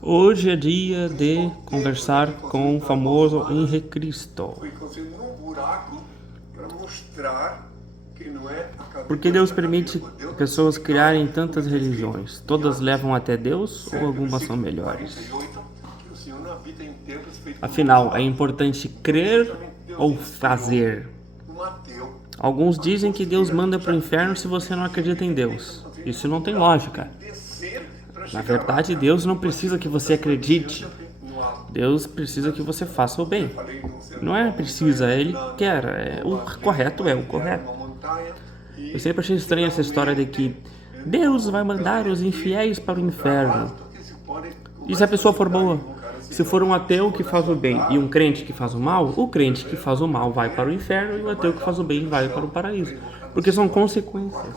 Hoje é dia de conversar com o famoso Henrique Cristo. Por que Deus permite pessoas criarem tantas religiões? Todas levam até Deus ou algumas são melhores? Afinal, é importante crer ou fazer? Alguns dizem que Deus manda para o inferno se você não acredita em Deus. Isso não tem lógica. Na verdade, Deus não precisa que você acredite. Deus precisa que você faça o bem. Não é precisa, Ele quer. O correto é o correto. Eu sempre achei estranha essa história de que Deus vai mandar os infiéis para o inferno. E se a pessoa for boa? Se for um ateu que faz o bem e um crente que faz o mal, o crente que faz o mal vai para o inferno e o ateu que faz o bem vai para o paraíso. Porque são consequências.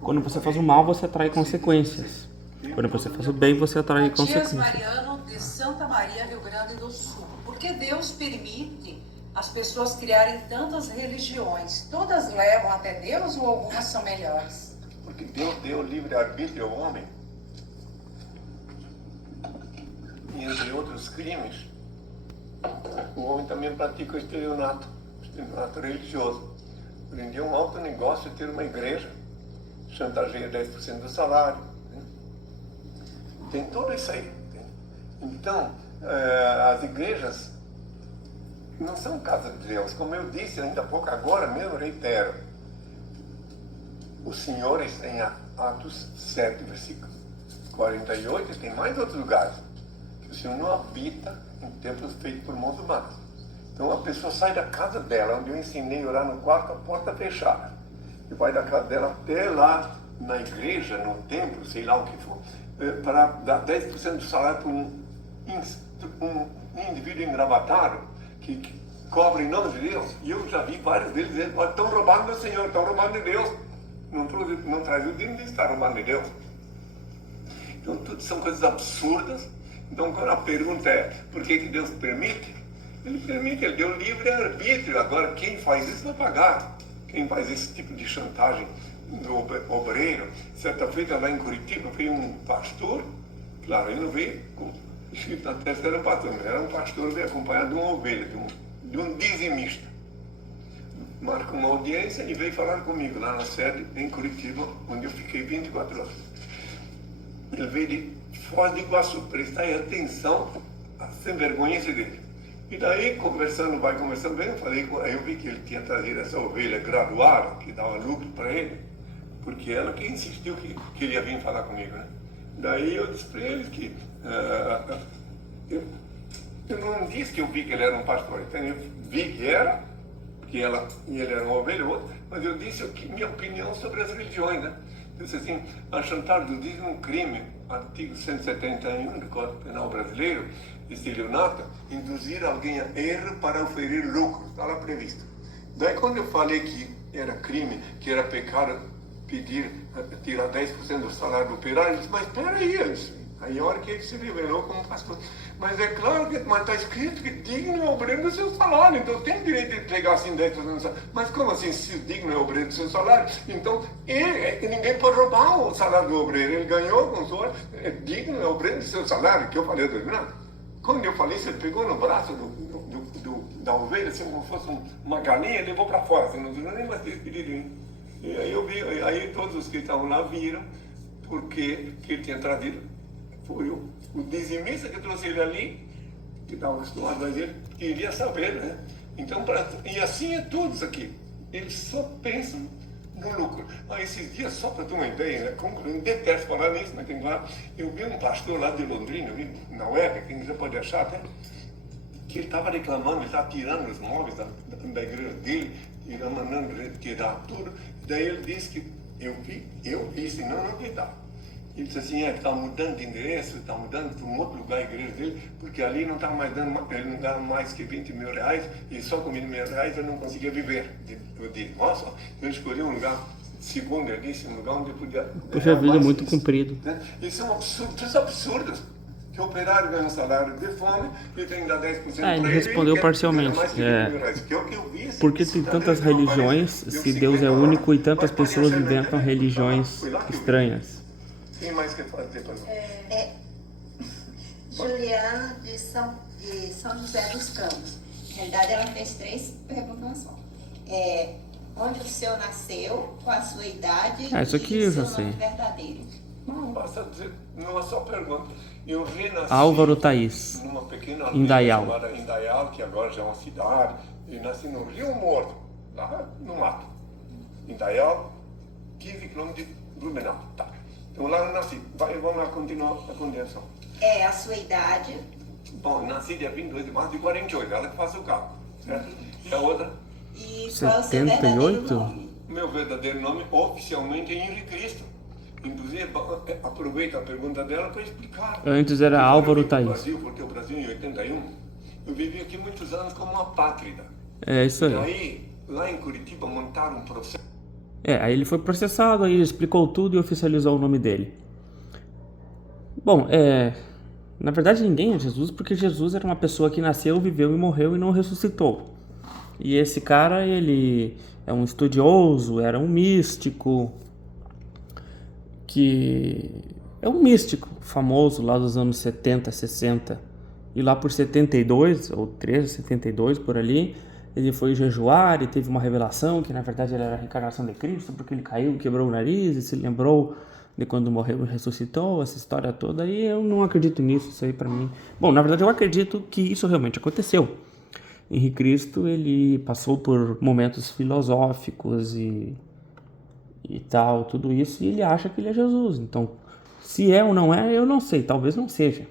Quando você faz o mal, você atrai consequências. Quando você faz o bem, você atrai consequências. Mariano de Santa Maria, Rio Grande do Sul. Por que Deus permite as pessoas criarem tantas religiões? Todas levam até Deus ou algumas são melhores? Porque Deus deu livre-arbítrio ao homem. E entre outros crimes, o homem também pratica o estelionato religioso. Hoje em dia é um alto negócio ter uma igreja, chantageia 10% do salário. Tem tudo isso aí. Então, as igrejas não são casa de Deus. Como eu disse ainda há pouco, agora mesmo reitero. Os senhores em Atos 7, versículo 48, e tem mais outros lugares, que o Senhor não habita em templos feitos por mãos humanas. Então a pessoa sai da casa dela, onde eu ensinei a orar no quarto, a porta fechada, e vai da casa dela até lá na igreja, no templo, sei lá o que for, para dar 10% do salário para um indivíduo engravatado que cobra em nome de Deus. E eu já vi vários deles dizendo: estão roubando do Senhor, estão roubando de Deus. Não traz o dinheiro de estar roubando de Deus. Então tudo são coisas absurdas. Então quando a pergunta é por que Deus permite? Ele permite, ele deu livre-arbítrio. Agora quem faz isso vai pagar. Quem faz esse tipo de chantagem do obreiro. Certa feita lá em Curitiba veio um pastor, claro, ele não veio escrito na testa, era um pastor, mas era um pastor, veio acompanhado de uma ovelha, de um dizimista. Marcou uma audiência e veio falar comigo lá na sede em Curitiba, onde eu fiquei 24 horas. Ele veio de Foz do Iguaçu, prestar atenção à sem-vergonhice dele. E daí, conversando, bem, aí eu vi que ele tinha trazido essa ovelha graduada, que dava lucro para ele, porque ela que insistiu que ele ia vir falar comigo, né? Daí eu disse para ele que eu não disse que eu vi que ele era um pastor, então eu vi que era, que ele era uma ovelha ou outra, mas eu disse minha opinião sobre as religiões, né? Eu disse assim: a chantagem do dízimo é um crime, artigo 171 do Código Penal Brasileiro, estelionato, induzir alguém a erro para oferir lucro, está lá previsto. Daí quando eu falei que era crime, que era pecado tirar 10% do salário do operário, ele disse: mas espera aí, aí a hora que ele se revelou como pastor. Mas é claro que está escrito que digno é o obreiro do seu salário, então tem direito de pegar assim 10% do salário. Mas como assim, se digno é o obreiro do seu salário? Então ninguém pode roubar o salário do obreiro, ele ganhou com sua, digno é o obreiro do seu salário, que eu falei, não. Quando eu falei isso, ele pegou no braço da ovelha, assim como fosse uma galinha, e levou para fora, assim, não viu nem mais despedido em mim. E aí eu vi, aí todos os que estavam lá viram, porque que ele tinha trazido. Foi o dizimista que trouxe ele ali, que estava acostumado a ele, queria saber, né? Então, e assim é todos aqui. Eles só pensam no lucro. Esses dias, só para ter uma ideia, né? Como eu detesto falar nisso, mas tem lá, eu vi um pastor lá de Londrina, na web, quem já pode achar até, que ele estava reclamando, ele estava tirando os móveis da igreja dele, mandando retirar tudo. Daí ele disse que eu vi, senão não acreditava. Ele disse assim: está mudando de endereço, está mudando para um outro lugar a igreja dele, porque ali não está mais dando, ele não dava mais que 20 mil reais, e só com 20 mil reais eu não conseguia viver. Eu disse: nossa, eu escolhi um lugar, segundo ele disse, um lugar onde eu podia... Puxa vida, muito comprido. Né? Isso é um absurdo, isso é absurdo. Que o operário ganha um salário de fome e tem que dar 10% para ele respondeu parcialmente. Por que tem tantas religiões se Deus é único e tantas pessoas inventam religiões estranhas? Quem mais quer fazer pergunta? Juliana de São José dos Campos. Na realidade, ela fez 3 perguntas só. Onde o senhor nasceu, qual a sua idade isso aqui e eu o já seu sei. nome verdadeiro. Não, basta dizer, numa só pergunta. Eu renasci Álvaro Thaís, numa pequena Indaial. aldeia chamada Indaial, que agora já é uma cidade, e nasci no Rio Morto, lá no mato. Indaial, tive o nome de Blumenau. Tá. Então lá eu nasci. Vamos lá continuar a continuação. A sua idade. Bom, eu nasci dia 22 de março de 48, ela que faz o cálculo, certo? E a outra? E qual é o seu verdadeiro 78? nome? Meu verdadeiro nome oficialmente é Henrique Cristo. Inclusive, aproveito a pergunta dela para explicar. Antes era Álvaro Thaís. Brasil, porque o Brasil em 81, eu vivi aqui muitos anos como uma apátrida. É isso E aí. aí, lá em Curitiba, montaram um processo. Aí ele foi processado, aí ele explicou tudo e oficializou o nome dele. Bom, na verdade ninguém é Jesus, porque Jesus era uma pessoa que nasceu, viveu e morreu e não ressuscitou. E esse cara, ele é um estudioso, era um místico, que é um místico famoso lá dos anos 70, 60. E lá por 72, ou 13, 72, por ali, ele foi jejuar e teve uma revelação que na verdade ele era a reencarnação de Cristo, porque ele caiu, quebrou o nariz e se lembrou de quando morreu e ressuscitou, essa história toda. E eu não acredito nisso, isso aí pra mim. Bom, na verdade eu acredito que isso realmente aconteceu. Henrique Cristo, ele passou por momentos filosóficos e tal, tudo isso, e ele acha que ele é Jesus. Então, se é ou não é, eu não sei, talvez não seja.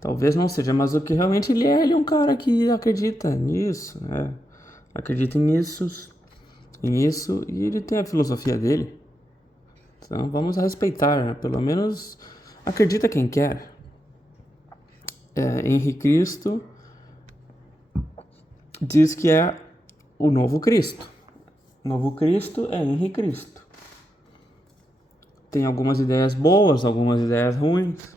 Talvez não seja, mas o que realmente ele é um cara que acredita nisso, né? Acredita nisso, e ele tem a filosofia dele. Então vamos respeitar, né? Pelo menos acredita quem quer. Henrique Cristo diz que é o novo Cristo. O novo Cristo é Henrique Cristo. Tem algumas ideias boas, algumas ideias ruins.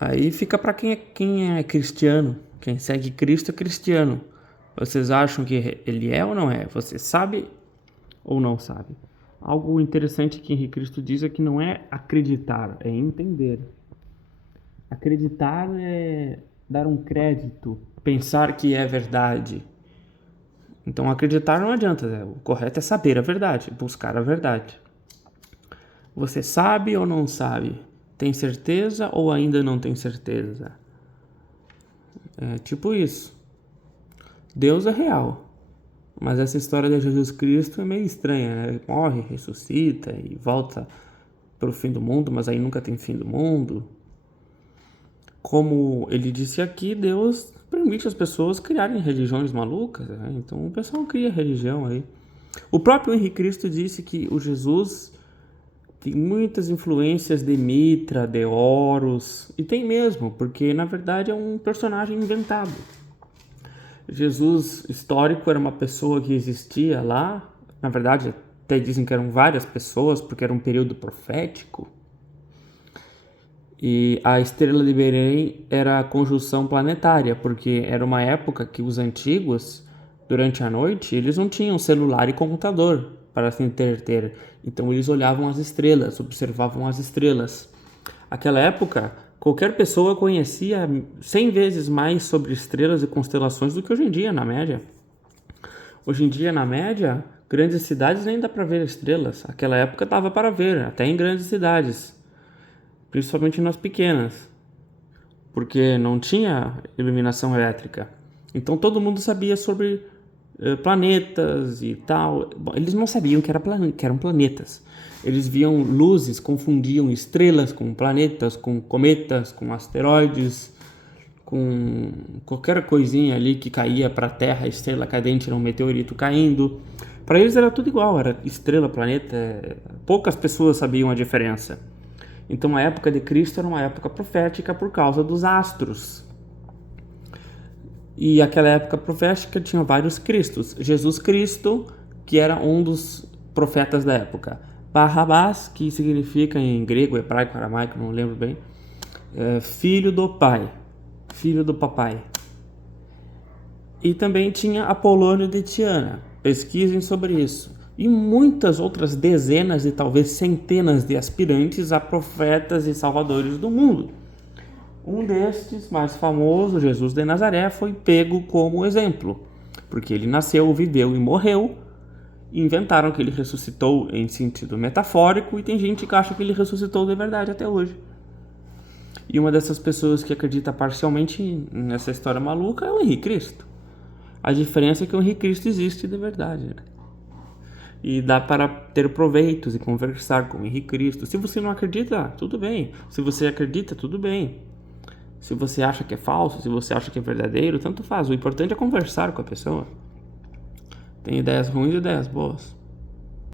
Aí fica para quem é cristiano, quem segue Cristo é cristiano. Vocês acham que ele é ou não é? Você sabe ou não sabe? Algo interessante que Henrique Cristo diz é que não é acreditar, é entender. Acreditar é dar um crédito, pensar que é verdade. Então acreditar não adianta, o correto é saber a verdade, buscar a verdade. Você sabe ou não sabe? Tem certeza ou ainda não tem certeza? É tipo isso. Deus é real. Mas essa história de Jesus Cristo é meio estranha, né? Ele morre, ressuscita e volta para o fim do mundo, mas aí nunca tem fim do mundo. Como ele disse aqui, Deus permite as pessoas criarem religiões malucas, né? Então o pessoal cria religião aí. O próprio Henrique Cristo disse que o Jesus tem muitas influências de Mitra, de Horus, e tem mesmo, porque na verdade é um personagem inventado. Jesus histórico era uma pessoa que existia lá, na verdade até dizem que eram várias pessoas, porque era um período profético. E a estrela de Belém era a conjunção planetária, porque era uma época que os antigos, durante a noite, eles não tinham celular e computador para se entreter. Então eles olhavam as estrelas, observavam as estrelas. Naquela época, qualquer pessoa conhecia 100 vezes mais sobre estrelas e constelações do que hoje em dia, na média. Hoje em dia, na média, grandes cidades nem dá para ver estrelas. Naquela época dava para ver, até em grandes cidades, principalmente nas pequenas, porque não tinha iluminação elétrica. Então todo mundo sabia sobre planetas e tal. Bom, eles não sabiam que eram planetas. Eles viam luzes, confundiam estrelas com planetas, com cometas, com asteroides, com qualquer coisinha ali que caía para a Terra, estrela cadente, era um meteorito caindo. Para eles era tudo igual, era estrela, planeta. Poucas pessoas sabiam a diferença. Então a época de Cristo era uma época profética por causa dos astros. E aquela época profética tinha vários Cristos. Jesus Cristo, que era um dos profetas da época. Barrabás, que significa em grego, hebraico, aramaico, não lembro bem, filho do pai, filho do papai. E também tinha Apolônio de Tiana. Pesquisem sobre isso. e muitas outras dezenas e talvez centenas de aspirantes a profetas e salvadores do mundo. Um destes, mais famoso, Jesus de Nazaré, foi pego como exemplo, porque ele nasceu, viveu e morreu. Inventaram que ele ressuscitou em sentido metafórico e tem gente que acha que ele ressuscitou de verdade até hoje. E uma dessas pessoas que acredita parcialmente nessa história maluca é o Henrique Cristo. A diferença é que o Henrique Cristo existe de verdade, né? E dá para ter proveitos e conversar com o Henrique Cristo. Se você não acredita, tudo bem. Se você acredita, tudo bem. Se você acha que é falso, se você acha que é verdadeiro, tanto faz. O importante é conversar com a pessoa. Tem ideias ruins e ideias boas.